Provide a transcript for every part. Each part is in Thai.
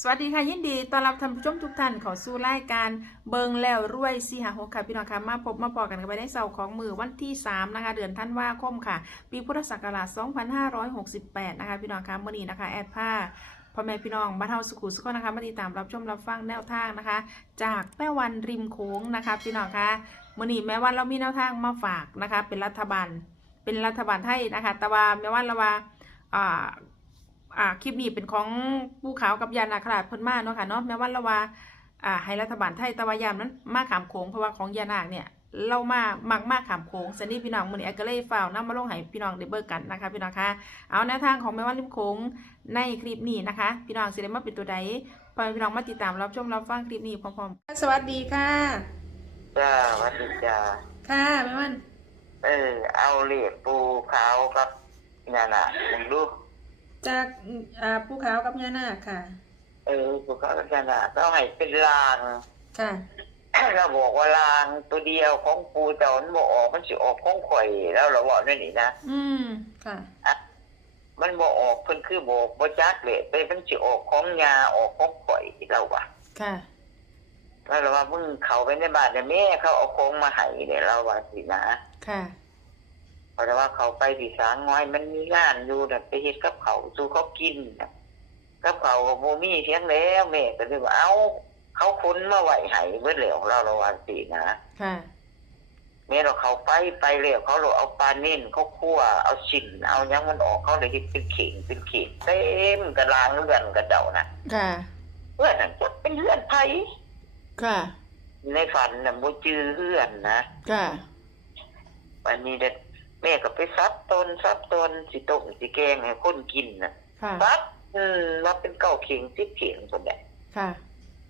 สวัสดีค่ะยินดีต้อนรับท่านผู้ชมทุกท่านเข้าสู่รายการเบิงแล้วรวยสีหาหกค่ะพี่น้องค่ะมาพบมาปอกันกันไปในเสาร์ของมือวันที่ 3 นะคะ เดือนธันวาคมค่ะ ปีพุทธศักราช 2568 นะคะ พี่น้องค่ะมื่อนี้นะคะ แอดผ้าพ่อแม่พี่น้องบ้านเฮาสุขุสุขนะคะมาติดตามรับชมรับฟังแนวทางนะคะ จากแม่วันริมโค้งนะคะ พี่น้องค่ะมื่อนี้แม่วันเรามีแนวทางมาฝากนะคะ เป็นรัฐบาล เป็นรัฐบาลไทยนะคะ แต่ว่าแม่วันเราว่าอ่า อ่าคลิปนี้เป็นของปูขาวกับยานาคราชเพิ่นมาเนาะค่ะเนาะแม้ว่าละว่าอ่าให้รัฐบาลไทยแตะวายามนั้นมาขามโขงเพราะว่าของยานาคเนี่ยเรามามักมากขามโขงสันนี้พี่น้องมื้อนี้แอดก็เลยฝ่าวนํมาลงให้พี่น้องได้เบิ่งกันนะคะพี่น้องคะเอาแนวทางของแม่ว่าริมโขงในคลิปนี้นะคะ พี่น้องสิได้มาเป็นตัวใดปล่อยพี่น้องมาติดตามรับชมรับฟังคลิปนี้พร้อมๆสวัสดีค่ะจ้าสวัสดีจ้าค่ะแม่วันเออเอาเหรียญปูขาวกับนั่นน่ะมึงดู จากอ่าปูขาวกับยานาคค่ะ เออปูขาวกับนั่นน่ะต้องให้เป็นลาง ค่ะ เราบอกว่าลางตัวเดียวของปูแต่มันบอกออกมันสิออกของข่อยแล้วเราบอกนั่นนี่นะอืมค่ะ มันบอกออกเพิ่นคือบอกบ่จักเลยไปมันสิออกของยาออกของข่อยเราว่ะค่ะ แล้วเราว่ามึงเขาไปในบ้านเนี่ยแม่เขาเอาของมาให้เนี่ยเราว่าสินะ ค่ะ เพราะว่าเขาไปที่สางน้อย มันมีงานอยู่น่ะไปเฮ็ดกับเขาวสู่เขากินน่ะกับเขาวก็บ่มีเพียงแล้วแม่ก็เลยว่าเอาเขาค้นมาไหวให้เบิดแล้วเราระวังสินะค่ะแม่เราเขาไปไปแล้วเขาเราเอาปลานิ่นเขาคั่วเอาชิ้นเอาหยังมันออกเขาเลยเฮ็ดเป็นเข่งเป็นเข่งเต็มกระลางเรือนกระเจ้าน่ะค่ะเพื่อนนั่นจะเป็นเรือนไผค่ะ ในฝันน่ะบ่จื้อเรือนนะค่ะวันนี้เด็ด แม่ก็ไปซับต้นซับต้นสิต้มสิแกงให้คนกินน่ะค่ะ ซับอืมรับเป็นเก้าเข่งสิบเข่งคนแหละค่ะ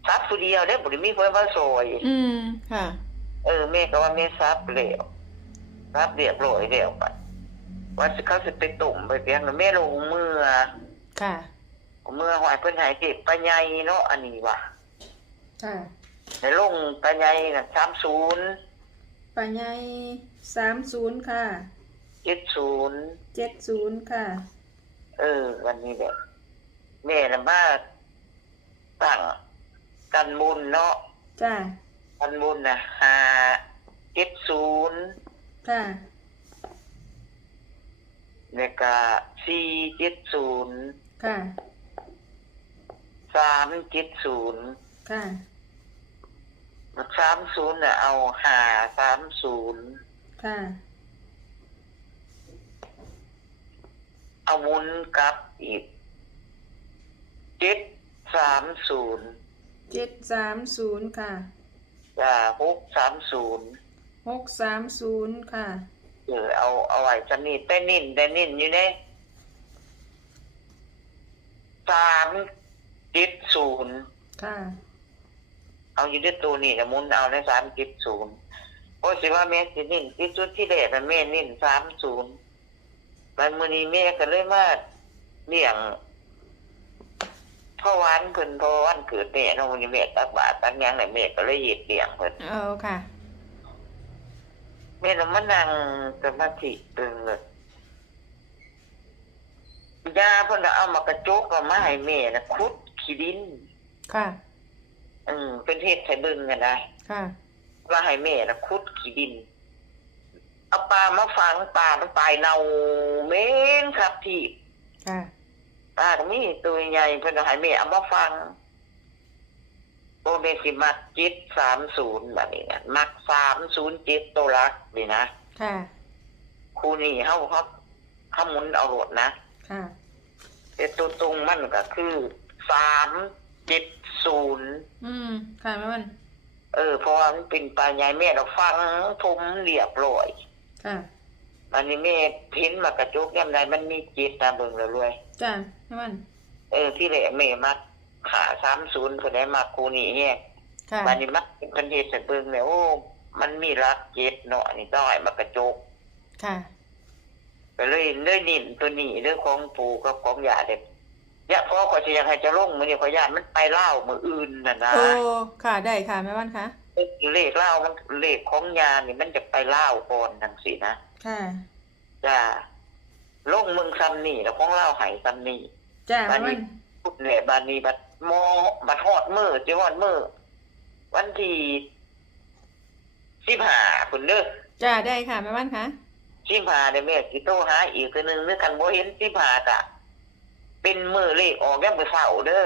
ซับผู้เดียวได้บ่ได้มีเพิ่นมาซอย อืม ค่ะ เออแม่ก็ว่าแม่ซับแล้วซับเรียบร้อยแล้วไปว่าสิเขาสิไปตุ่มไปเพียงแล้วแม่ลงมือค่ะ เมื่อหอยเพิ่นใหายเจ็บปะใหญ่เนาะอันนี้ว่ะค่ะในลงปะใหญ่น่ะ30ปัญญาสามศูนย์ค่ะ 70เจ็ดศูนย์ค่ะ เออ วันนี้แหละแม่น่ะมาตั้งกันบุญเนาะจ้ากันบุญน่ะ570ค่ะแล้วก็470ค่ะ370ค่ะสามศูนย์น่ะเอาหาสามศูนย์ค่ะ เอาวุนกลับอีกเจ็ดสามศูนย์เจ็ดสามศูนย์ค่ะจ้าหกสามศูนย์หกสามศูนย์ค่ะเออเอาเอาไว้จะนี่แต่นิ่นแต่นิ่นอยู่เนี่ยสามเจ็ดศูนย์ค่ะเอาอยู่ด้วยตัวนี่นะมุนเอาในสามเจ็ดศูนย์โอ้สิว่าแม่สินิ่นที่สุดที่แรกมันแม่นิ่นสามศูนย์ วันมื้อนี้แม่ก็เลยมาเลี้ยงพ่อวานเพิ่นพ่อวานเกิดแม่เนาะวันนี้แม่ตักบาตรตักหยังไหนแม่ก็เลยเฮ็ดเลี้ยงเพิ่นเอาค่ะแม่น่ะมานั่งสมาธิเบิ่งเลยยาเพิ่นน่ะเอามากระจกเอามาให้แม่น่ะขุดขี้ดิน ค่ะอืมเป็นเฮ็ดให้เบิ่งกันได้ค่ะว่าให้แม่น่ะขุดขี้ดิน เอาปลามาฝังปลามันตายเน่าเหม็นครับที่ค่ะปลาก็มีตัวใหญ่เพิ่นเอาให้แม่เอามาฝังโบเมสิมักจิตสามศูนย์แบบนี้นะมักสามศูนย์จิตตัวรักนี่นะค่ะ ครูนี่เขาเขาเขาหมุนเอาโหลดนะค่ะ แต่ตัวตรงมันก็คือสามเจ็ดศูนย์ อืม ค่ะแม่วัน เออเพราะว่ามันเป็นปลาใหญ่แม่เราฟังทุมเรียบร้อย ค่ะมันนี่แม่เพินมากระจกยังไงมันมีจิตตามเบิ่งแล้วรวยจ้าแม่วันเออที่แหละแม่มักขาสามศูนย์คนได้มาครูนี่เนี่ยค่ะมันนี่มักเป็นพันเทศเบิ่งแล้วโอ้มันมีรักเจ็ดเนาะนี่ต้องให้มากระจกค่ะก็เลยเลยนินตัวนี้เรื่องของปู่กับของยาเด็กยาพ่อขอจะยังให้จะลงมือนี่ขอยานมันไปเล่าวมืออื่นน่ะนะโอ้ค่ะได้ค่ะแม่วันค่ะ เลขเล่าวมันเลขของยานี่มันจะไปเล่าวก่อนทังสินะค่ะจ้าลงเมืองซัมนี่แล้วของเล่าวใหายซัมนี่จ้าบ้าแม่นวันี้นพูดแหละบานนี้บัดโมบัดฮอดมือจิฮอดมือวันที่สิบห้าคุณเด้อจ้าได้ค่ะแม่วันคะสิบห้าเดี๋ยวแม่สิโทรหาอีกตัวหนึงนึกกันบ่เห็นสิบห้าจ้ะเป็นมือเลขออกยังไปเฝ้าเด้อ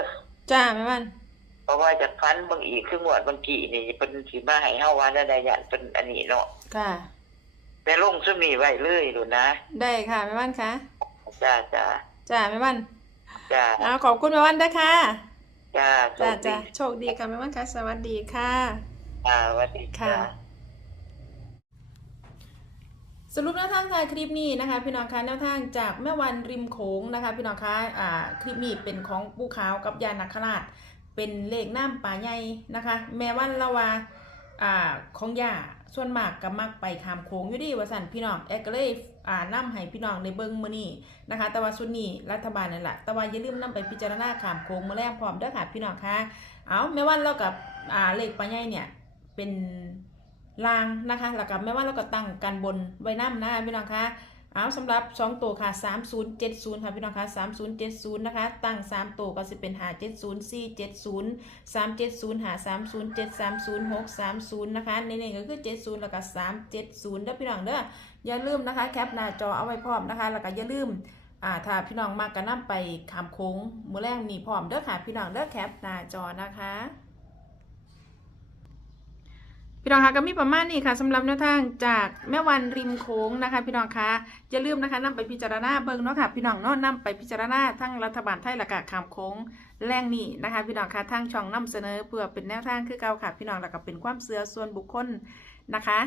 จ้าแม่วัน เพราะว่าจากฟันบางอีกคือหมวดบางกี่นี่เป็นสิมาให้เฮาว่าได้ได้ยันเป็นอันนี้เนาะค่ะ แต่ลงซุมนี้ไว้เลยดูนะได้ค่ะแม่วันคะจ้าจ้าจ้าแม่วันจ้าเอาขอบคุณแม่วันด้วยค่ะจ้าจ้าโชคดีจ้าโชคดีค่ะแม่วันคะสวัสดีค่ะจ้าสวัสดีค่ะจ้าสรุปแนวทางท้ายคลิปนี้นะคะ พี่น้องคะแนวทางจากแม่วันริมโขงนะคะ พี่น้องคะอ่าคลิปนี้เป็นของปูขาวกับยานาคราช เป็นเลขน้ำป่าใหญ่นะคะ แม่วันละว่าอ่าของยาส่วนมากก็มักไปขามโขงอยู่ดีว่าสันพี่น้องแอกก็เลยอ่านำให้พี่น้องในเบิ้งมือนี้นะคะ แต่ว่าสุดนี้รัฐบาลนั่นแหละแต่ว่าอย่าลืมนำไปพิจารณาขามโขงมือแรกพร้อมเด้อค่ะพี่น้องคะเอาแม่วันเรากับอ่าเลขป่าใหญ่เนี่ยเป็นลางนะคะแล้วก็แม่ว่าเราก็ตั้งกันบนไว้น้ำนะพี่น้องคะ เอาสำหรับ 2 ตัวค่ะ 3070 ค่ะพี่น้องค่ะ 3070 นะคะ ตั้ง 3 ตัวก็จะเป็น 570 470 370 530 730 630 นะคะในนี้ก็คือ 70 แล้วก็ 370เด้อพี่น้องเด้ออย่าลืมนะคะ แคปหน้าจอเอาไว้พร้อมนะคะ แล้วก็อย่าลืมอ่าถ้าพี่น้องมากก็นํไปขามโค้งมือแรกนี่พร้อมเด้อค่ะ พี่น้องเด้อแคปหน้าจอนะคะ พี่น้องคะก็มีประมาณนี้ค่ะสำหรับแนวทางจากแม่วันริมโค้งนะคะ พี่น้องคะอย่าลืมนะคะนํไปพิจารณาเบิ่งเนาะค่ะพี่น้องเนาะนํไปพิจารณาทั้งรัฐบาลไทยและก็ขามโค้งแรงนี้นะคะ พี่น้องคะทั้งช่องนํเสนอเพื่อเป็นแนวทางคือเก่าค่ะ พี่น้องแล้วก็เป็นความเสื่อส่วนบุคคลนะคะ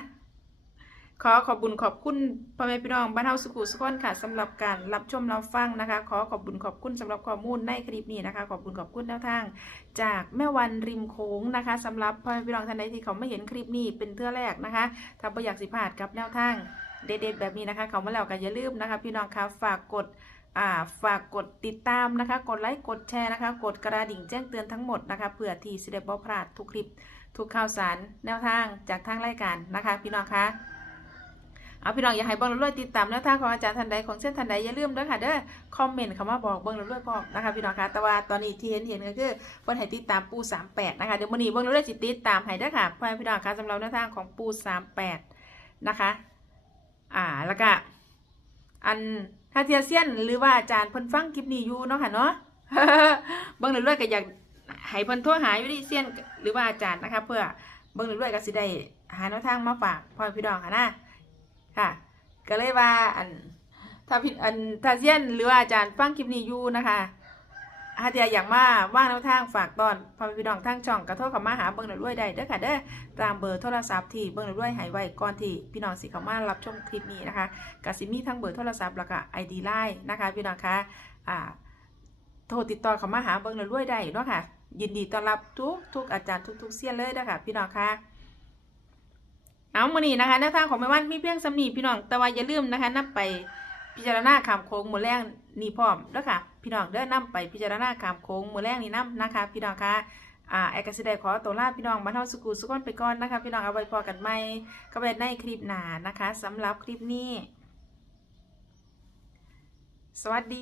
ขอขอบบุญขอบคุณพ่อแม่พี่น้องบ้านเฮาสุขุสุขคนค่ะสำหรับการรับชมรับฟังนะคะ ขอขอบบุญขอบคุณสำหรับข้อมูลในคลิปนี้นะคะ ขอบคุณขอบคุณแนวทาง จากแม่วันริมโค้งนะคะสำหรับพ่อแม่พี่น้องท่านใดที่เขาไม่เห็นคลิปนี้เป็นเทื่อแรกนะคะถ้าไม่อยากสิพลาดกับแนวทางเด็ดๆแบบนี้นะคะ เขามาแล้วก็อย่าลืมนะคะ พี่น้องคะฝากกดฝากกดติดตามนะคะ กดไลค์กดแชร์นะคะ กดกระดิ่งแจ้งเตือนทั้งหมดนะคะเพื่อที่สิได้บ่พลาดทุกคลิปทุกข่าวสารแนวทางจากทางรายการนะคะ พี่น้องคะ เอาพี่น้องอย่าให้เบิ้งรื่ยติดตามแนวทาของอาจารย์ทันใดของเส้นทันใดอย่าลืมด้อค่ะเด้อคอมเมนต์คำว่าบอกเบิ้งรื่ยพร้อมนะคะพี่น้องคะแต่ว่าตอนนี้ที่เห็นเห็นก็คือเพิ่นให้ติดตามปู38นะคะเดี๋ยวมื้อนี้เบิ่งรื่ยๆสิตติดตามให้ด้อค่ะพ่อพี่น้องคะสำหรับแนวทางของปู38นะคะ อ่าแล้วก็อันถ้าเทียเซียนหรือว่าอาจารย์เพิ่นฟังคลิปนี้อยู่เนาะค่ะเนาะเบิ่งรื่ยก็อยากให้เพิ่นโทรหาอยู่ดิเซียนหรือว่าอาจารย์นะคะ เพื่อเบิ่งรื่ยก็สิได้หาแนวทางมาฝากพ่อพี่น้องค่ะนะ ค่ะ ก็เลยว่าอันถ้าพี่อันถ้าเซียนหรือว่าอาจารย์ฟังคลิปนี้อยู่นะคะถ้าเทียอย่างมาว่างแนวทางฝากตอนพอพี่น้องทางช่องกระโทษเขามาหาเบิ้งหน่วยได้เด้อค่ะเด้อตามเบอร์โทรศัพท์ที่เบิ้งหน่วยหายไว้ก่อนที่พี่น้องสิเขามารับชมคลิปนี้นะคะกสิมีทั้งเบอร์โทรศัพท์แล้วก็ไอดีไลน์นะคะพี่น้องคะอ่าโทรติดต่อเขามาหาเบิ้งหน่วยได้เนาะค่ะยินดีต้อนรับทุกทุกอาจารย์ทุกทุกๆเสี้ยนเลยนะคะพี่น้องคะ เอามือนี้นะคะแนวทางของแม่วันมีเพียงสำนีพี่น้องแต่ว่าอย่าลืมนะคะนับไปพิจารณาขามโค้งมือแรงนี่พร้อมเด้อค่ะ พี่น้องเด้อนำไปพิจารณาขามโค้งมือแรงนี่นํนะคะ พี่น้องคะอ่าแอกสิได้ขอตัวลาพี่น้องบรรเทาสุขุสุขคนไปก่อนนะคะ พี่น้องเอาไว้พอกันใหม่ก็ไปในคลิปหน้านะคะสำหรับคลิปนี้ สวัสดี